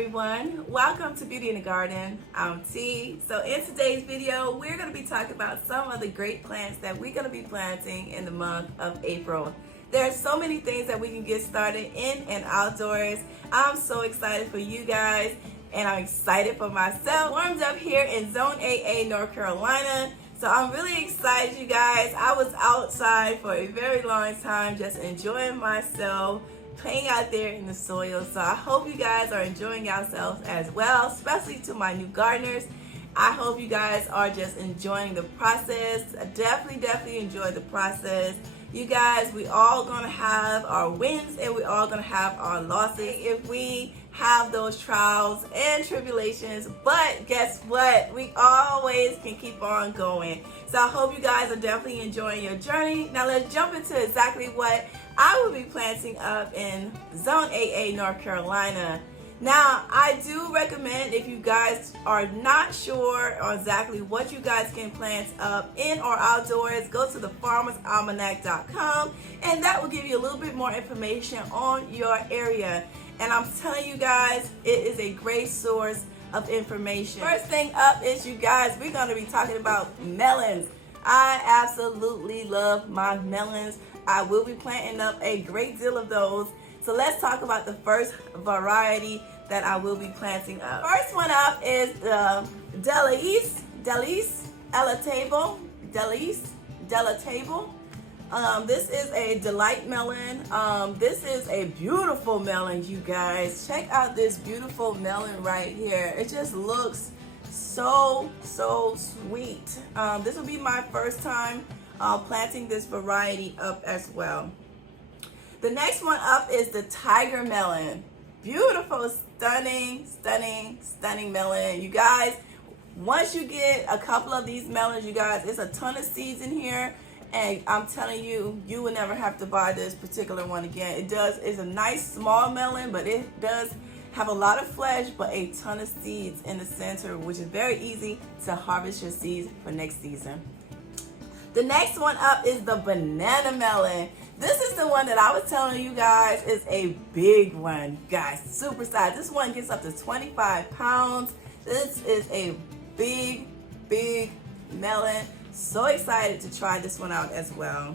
everyone, welcome to Beauty in the Garden. I'm T. So in today's video, we're going to be talking about some of the great plants that we're going to be planting in the month of April. There are so many things that we can get started in and outdoors. I'm so excited for you guys, and I'm excited for myself. Warmed up here in Zone AA, North Carolina. So I'm really excited, you guys. I was outside for a very long time, just enjoying myself, playing out there in the soil. So I hope you guys are enjoying yourselves as well, especially to my new gardeners. I hope you guys are just enjoying the process. Definitely enjoy the process. You guys, we all gonna have our wins and we all gonna have our losses if we have those trials and tribulations, but guess what? We always can keep on going. So I hope you guys are definitely enjoying your journey. Now let's jump into exactly what I will be planting up in Zone AA, North Carolina. Now, I do recommend, if you guys are not sure on exactly what you guys can plant up in or outdoors, go to the farmersalmanac.com, and that will give you a little bit more information on your area. And I'm telling you guys, it is a great source of information. First thing up is, you guys, we're going to be talking about melons. I absolutely love my melons. I will be planting up a great deal of those. So let's talk about the first variety that I will be planting up. First one up is the Delice Delatable. This is a delight melon. This is a beautiful melon, you guys. Check out this beautiful melon right here. It just looks so sweet. This will be my first time planting this variety up as well. The next one up is the tiger melon. Beautiful, stunning melon. You guys, once you get a couple of these melons, you guys, it's a ton of seeds in here, and I'm telling you, you will never have to buy this particular one again. It's a nice small melon, but it does have a lot of flesh, but a ton of seeds in the center, which is very easy to harvest your seeds for next season. The next one up is the banana melon. This is the one that I was telling you guys is a big one, guys, super size. This one gets up to 25 pounds. This is a big melon. So excited to try this one out as well.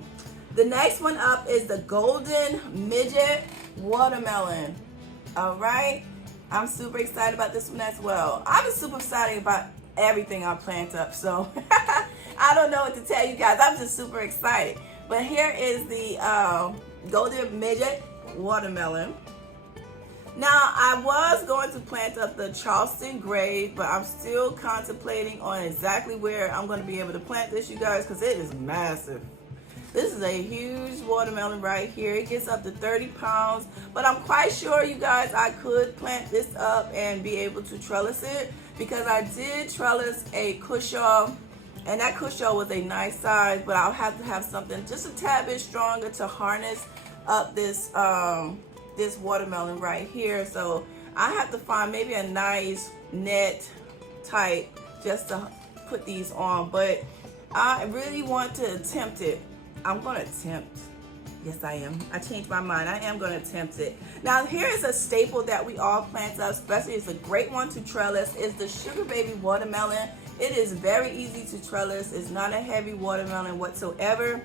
The next one up is the golden midget watermelon. All right, I'm super excited about this one as well. I'm super excited about everything I plant up, so I don't know what to tell you guys. I'm just super excited. But here is the golden midget watermelon. Now, I was going to plant up the Charleston gray, but I'm still contemplating on exactly where I'm going to be able to plant this, you guys, because it is massive. This is a huge watermelon right here. It gets up to 30 pounds, but I'm quite sure, you guys, I could plant this up and be able to trellis it, because I did trellis a cushaw, and that cushaw was a nice size, but I'll have to have something just a tad bit stronger to harness up this this watermelon right here. So I have to find maybe a nice net type just to put these on, but I really want to attempt it. I'm going to attempt. Yes, I am. I changed my mind. I am going to attempt it. Now, here is a staple that we all plant up, especially it's a great one to trellis, is the sugar baby watermelon. It is very easy to trellis. It's not a heavy watermelon whatsoever.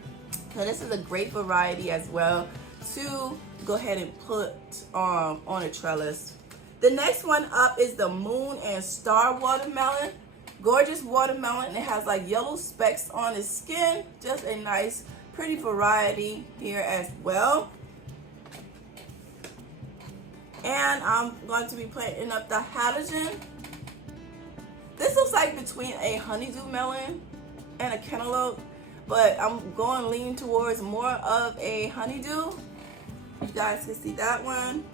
So this is a great variety as well to go ahead and put on a trellis. The next one up is the moon and star watermelon. Gorgeous watermelon. It has like yellow specks on its skin. Just a nice, pretty variety here as well. And I'm going to be planting up the halogen. This looks like between a honeydew melon and a cantaloupe, but I'm going to lean towards more of a honeydew. You guys can see that one.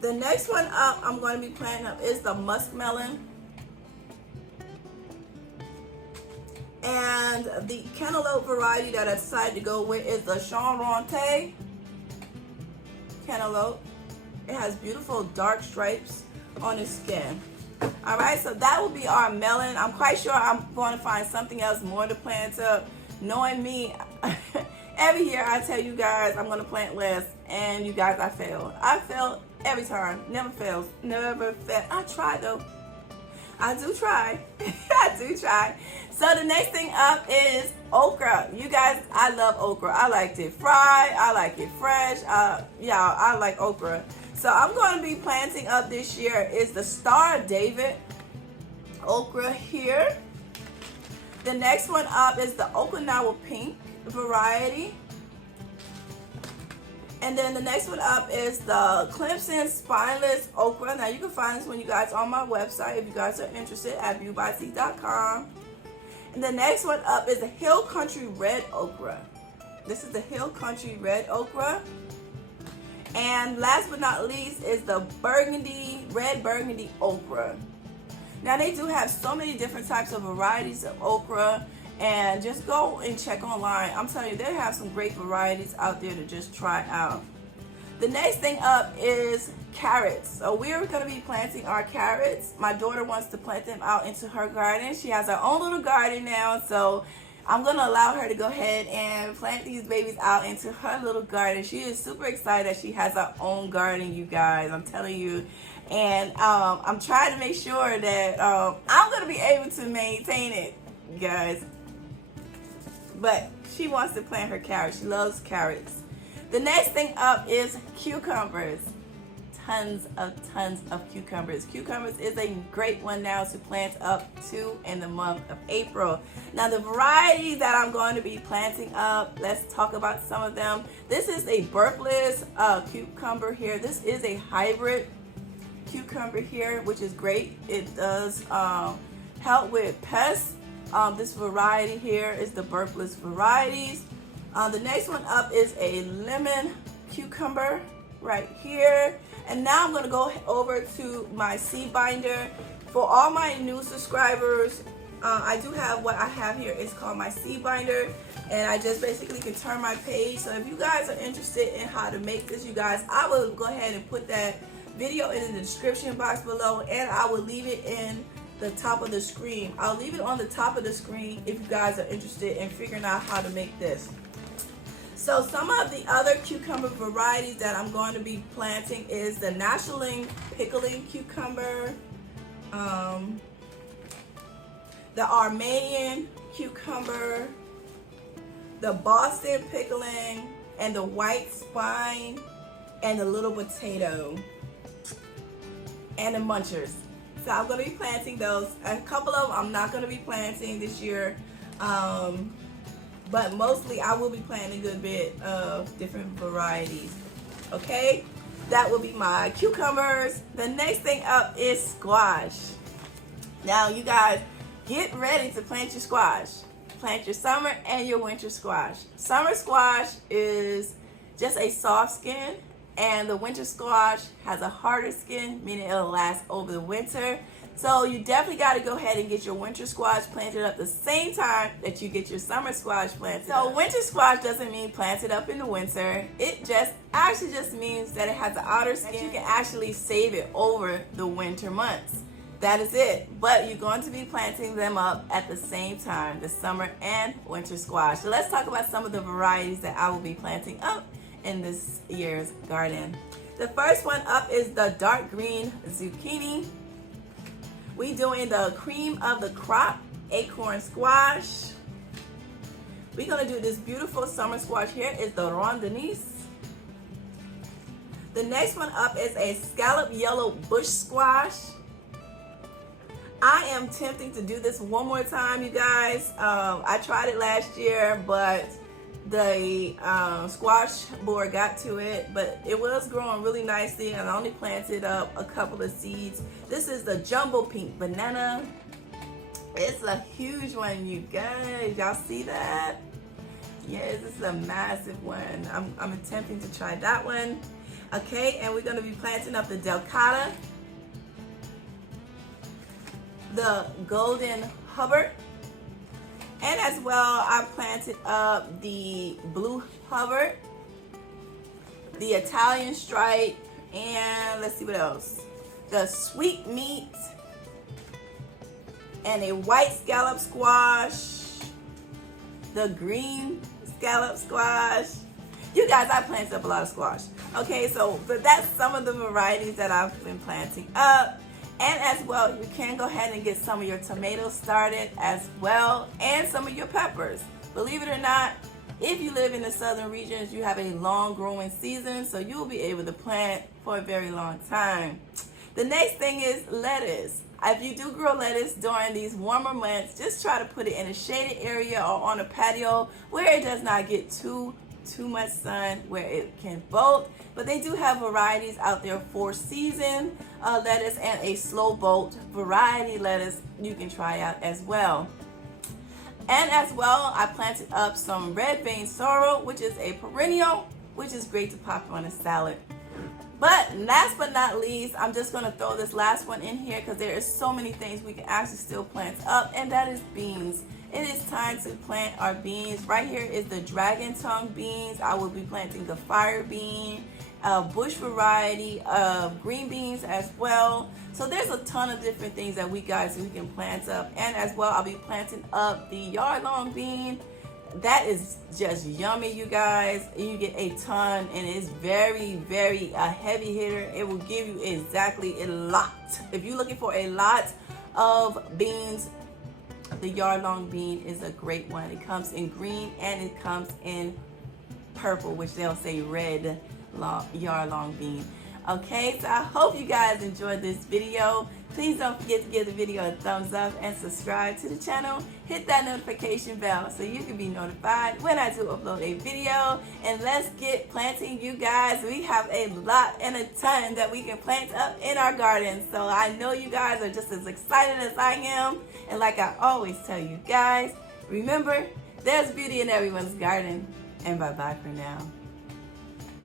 The next one up I'm going to be planting up is the muskmelon. And the cantaloupe variety that I decided to go with is the Chanronte cantaloupe. It has beautiful dark stripes on its skin. All right, so that will be our melon. I'm quite sure I'm going to find something else more to plant up. Knowing me, every year I tell you guys I'm going to plant less, and you guys, I failed. I failed every time. Never fails. Never fails. I try though. I do try. I do try. So the next thing up is okra. You guys, I love okra. I liked it fried. I like it fresh. Yeah, I like okra. So I'm going to be planting up this year is the Star of David okra here. The next one up is the Okinawa pink variety. And then the next one up is the Clemson spineless okra. Now you can find this one, you guys, on my website if you guys are interested at beautee.com. And the next one up is the Hill Country red okra. This is the Hill Country red okra. And last but not least is the red burgundy okra. Now they do have so many different types of varieties of okra, and just go and check online. I'm telling you, they have some great varieties out there to just try out. The next thing up is carrots. So we're going to be planting our carrots. My daughter wants to plant them out into her garden. She has her own little garden now, so I'm going to allow her to go ahead and plant these babies out into her little garden. She is super excited that she has her own garden, you guys. I'm telling you. And I'm trying to make sure that I'm going to be able to maintain it, guys. But she wants to plant her carrots. She loves carrots. The next thing up is cucumbers. Tons of cucumbers. Cucumbers is a great one now to plant up to in the month of April. Now the variety that I'm going to be planting up, let's talk about some of them. This is a burpless cucumber here. This is a hybrid cucumber here, which is great. It does help with pests. This variety here is the burpless varieties. The next one up is a lemon cucumber right here. And now I'm going to go over to my seed binder. For all my new subscribers, I do have what I have here. It's called my seed binder, and I just basically can turn my page. So if you guys are interested in how to make this, you guys, I will go ahead and put that video in the description box below, and I will leave it in the top of the screen. I'll leave it on the top of the screen if you guys are interested in figuring out how to make this. So some of the other cucumber varieties that I'm going to be planting is the Nashling pickling cucumber, the Armenian cucumber, the Boston pickling, and the white spine, and the little potato, and the munchers. So I'm going to be planting those. A couple of them I'm not going to be planting this year. But mostly I will be planting a good bit of different varieties. Okay, that will be my cucumbers. The next thing up is squash. Now you guys, get ready to plant your squash. Plant your summer and your winter squash. Summer squash is just a soft skin, and the winter squash has a harder skin, meaning it'll last over the winter. So you definitely got to go ahead and get your winter squash planted up the same time that you get your summer squash planted. So winter squash doesn't mean planted up in the winter. It actually just means that it has an outer skin. That you can actually save it over the winter months. That is it. But you're going to be planting them up at the same time, the summer and winter squash. So let's talk about some of the varieties that I will be planting up in this year's garden. The first one up is the dark green zucchini. We doing the cream of the crop acorn squash. We're gonna do this beautiful summer squash here is the rondanis. The next one up is a scallop yellow bush squash. I am tempting to do this one more time, you guys. I tried it last year, but the squash board got to it, but it was growing really nicely, and I only planted up a couple of seeds. This is the jumbo pink banana. It's a huge one, you guys. Y'all see that? Yes, this is a massive one. I'm attempting to try that one. Okay, and we're going to be planting up the delicata, the golden hubbard, and as well I planted up the blue hubbard, the Italian stripe, and let's see what else, the sweet meat, and a white scallop squash, the green scallop squash. You guys, I planted up a lot of squash. Okay, so but that's some of the varieties that I've been planting up. And as well, you can go ahead and get some of your tomatoes started as well, and some of your peppers. Believe it or not, if you live in the southern regions, you have a long growing season, so you'll be able to plant for a very long time. The next thing is lettuce. If you do grow lettuce during these warmer months, just try to put it in a shaded area or on a patio where it does not get too much sun, where it can bolt. But they do have varieties out there for season lettuce, and a slow bolt variety lettuce you can try out as well. And as well, I planted up some red vein sorrel, which is a perennial, which is great to pop on a salad. But last but not least, I'm just going to throw this last one in here because there is so many things we can actually still plant up, and that is beans. It is time to plant our beans. Right here is the dragon tongue beans. I will be planting the fire bean, bush variety of green beans as well. So there's a ton of different things that we can plant up. And as well, I'll be planting up the yard long bean. That is just yummy, you guys. You get a ton, and it's very, very a heavy hitter. It will give you exactly a lot. If you're looking for a lot of beans, the yard long bean is a great one. It comes in green and it comes in purple, which they'll say red yard long bean. Okay, so I hope you guys enjoyed this video. Please don't forget to give the video a thumbs up and subscribe to the channel. Hit that notification bell so you can be notified when I do upload a video. And let's get planting, you guys. We have a lot and a ton that we can plant up in our garden. So I know you guys are just as excited as I am. And like I always tell you guys, remember, there's beauty in everyone's garden. And bye-bye for now.